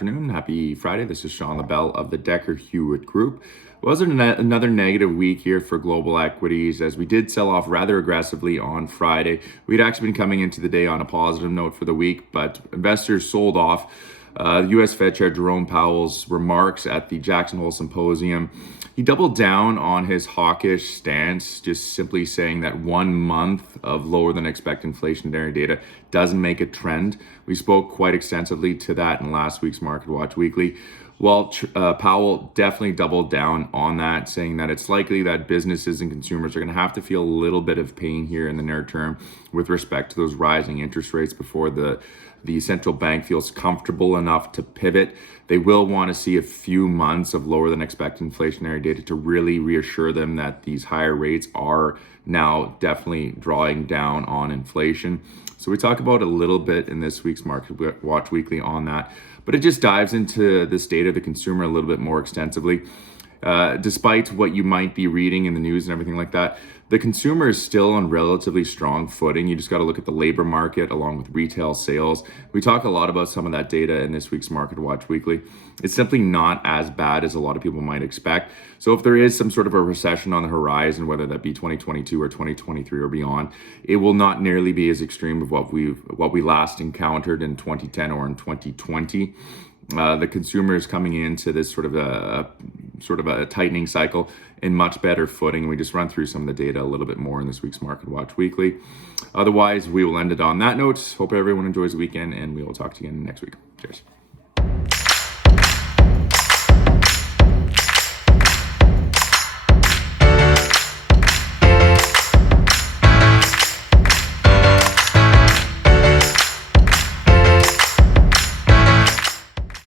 afternoon. Happy Friday. This is Sean LaBelle of the Dekker Hewett Group. Was another negative week here for global equities as we did sell off rather aggressively on Friday. We'd actually been coming into the day on a positive note for the week, but investors sold off U.S. Fed Chair Jerome Powell's remarks at the Jackson Hole Symposium. He doubled down on his hawkish stance, just simply saying that 1 month of lower than expected inflationary data doesn't make a trend. We spoke quite extensively to that in last week's Market Watch Weekly. Well, Powell definitely doubled down on that, saying that it's likely that businesses and consumers are going to have to feel a little bit of pain here in the near term with respect to those rising interest rates before the central bank feels comfortable enough to pivot. They will want to see a few months of lower than expected inflationary data to really reassure them that these higher rates are now definitely drawing down on inflation. So we talk about a little bit in this week's Market Watch Weekly on that, but it just dives into the state of the consumer a little bit more extensively. Despite what you might be reading in the news and everything like that, the consumer is still on relatively strong footing. You just got to look at the labor market along with retail sales. We talk a lot about some of that data in this week's Market Watch Weekly. It's simply not as bad as a lot of people might expect. So if there is some sort of a recession on the horizon, whether that be 2022 or 2023 or beyond, it will not nearly be as extreme of what we last encountered in 2010 or in 2020. The consumer is coming into this sort of a tightening cycle in much better footing. We just run through some of the data a little bit more in this week's Market Watch Weekly. Otherwise, we will end it on that note. Hope everyone enjoys the weekend, and we will talk to you again next week. Cheers.